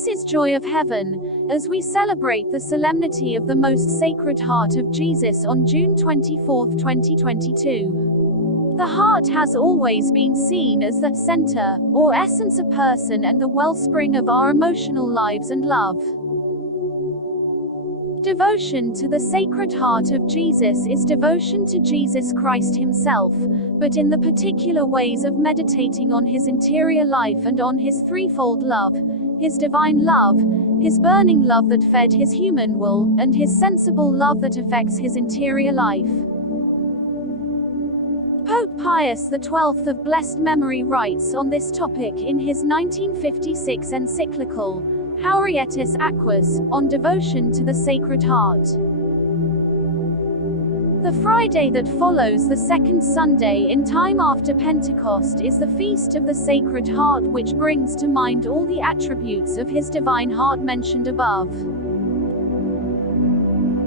This is Joy of Heaven, as we celebrate the solemnity of the Most Sacred Heart of Jesus on June 24, 2022. The heart has always been seen as the center, or essence of person and the wellspring of our emotional lives and love. Devotion to the Sacred Heart of Jesus is devotion to Jesus Christ himself, but in the particular ways of meditating on his interior life and on his threefold love, his divine love, his burning love that fed his human will, and his sensible love that affects his interior life. Pope Pius XII of blessed memory writes on this topic in his 1956 encyclical, Haurietis Aquas, on devotion to the Sacred Heart. The Friday that follows the second Sunday in Time After Pentecost is the Feast of the Sacred Heart, which brings to mind all the attributes of his divine heart mentioned above.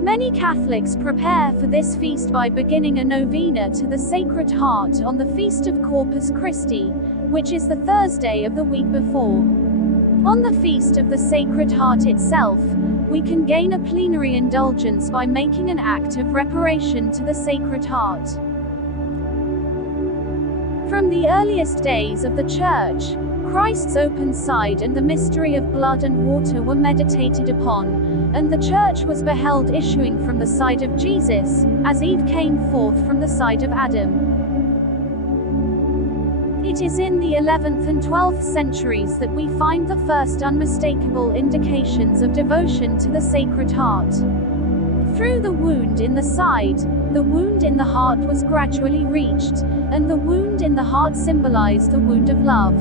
Many Catholics prepare for this feast by beginning a novena to the Sacred Heart on the Feast of Corpus Christi, which is the Thursday of the week before. On the Feast of the Sacred Heart itself, we can gain a plenary indulgence by making an act of reparation to the Sacred Heart. From the earliest days of the Church, Christ's open side and the mystery of blood and water were meditated upon, and the Church was beheld issuing from the side of Jesus, as Eve came forth from the side of Adam. It is in the 11th and 12th centuries that we find the first unmistakable indications of devotion to the Sacred Heart. Through the wound in the side, the wound in the heart was gradually reached, and the wound in the heart symbolized the wound of love.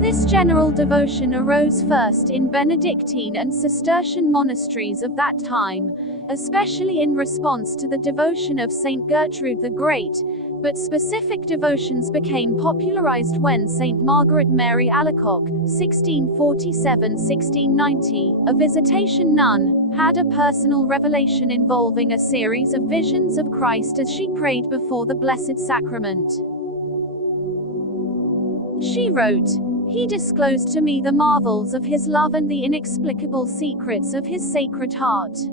This general devotion arose first in Benedictine and Cistercian monasteries of that time, especially in response to the devotion of Saint Gertrude the Great, but specific devotions became popularized when Saint Margaret Mary Alacoque, 1647–1690, a visitation nun, had a personal revelation involving a series of visions of Christ as she prayed before the Blessed Sacrament. She wrote, "He disclosed to me the marvels of his love and the inexplicable secrets of his Sacred Heart."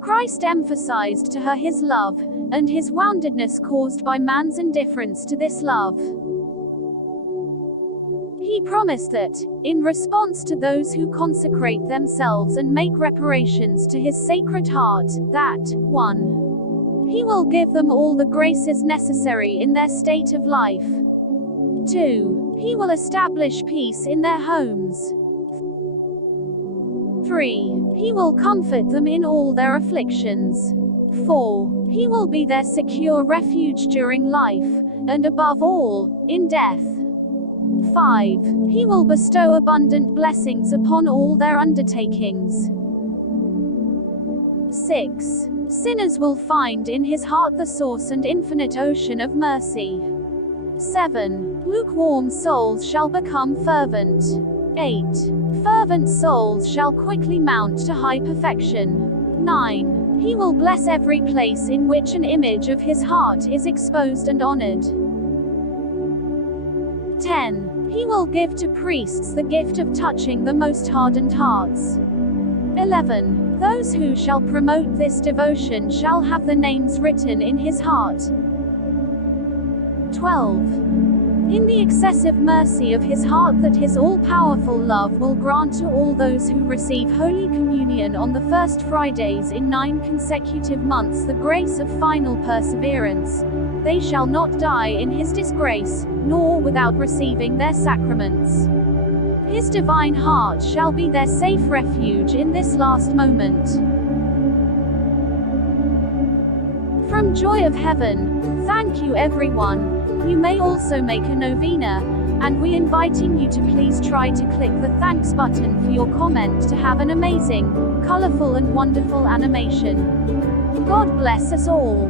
Christ emphasized to her his love, and his woundedness caused by man's indifference to this love. He promised that, in response to those who consecrate themselves and make reparations to his Sacred Heart, that, 1. He will give them all the graces necessary in their state of life. 2. He will establish peace in their homes. 3. He will comfort them in all their afflictions. 4. He will be their secure refuge during life, and above all, in death. 5. He will bestow abundant blessings upon all their undertakings. 6. Sinners will find in his heart the source and infinite ocean of mercy. 7. Lukewarm souls shall become fervent. 8. Fervent souls shall quickly mount to high perfection. 9. He will bless every place in which an image of his heart is exposed and honored. 10. He will give to priests the gift of touching the most hardened hearts. 11. Those who shall promote this devotion shall have the names written in his heart. 12. In the excessive mercy of his heart that his all-powerful love will grant to all those who receive Holy Communion on the first Fridays in 9 consecutive months the grace of final perseverance. They shall not die in his disgrace, nor without receiving their sacraments. His divine heart shall be their safe refuge in this last moment. From Joy of Heaven, thank you everyone. You may also make a novena, and we're inviting you to please try to click the thanks button for your comment to have an amazing, colorful and wonderful animation. God bless us all.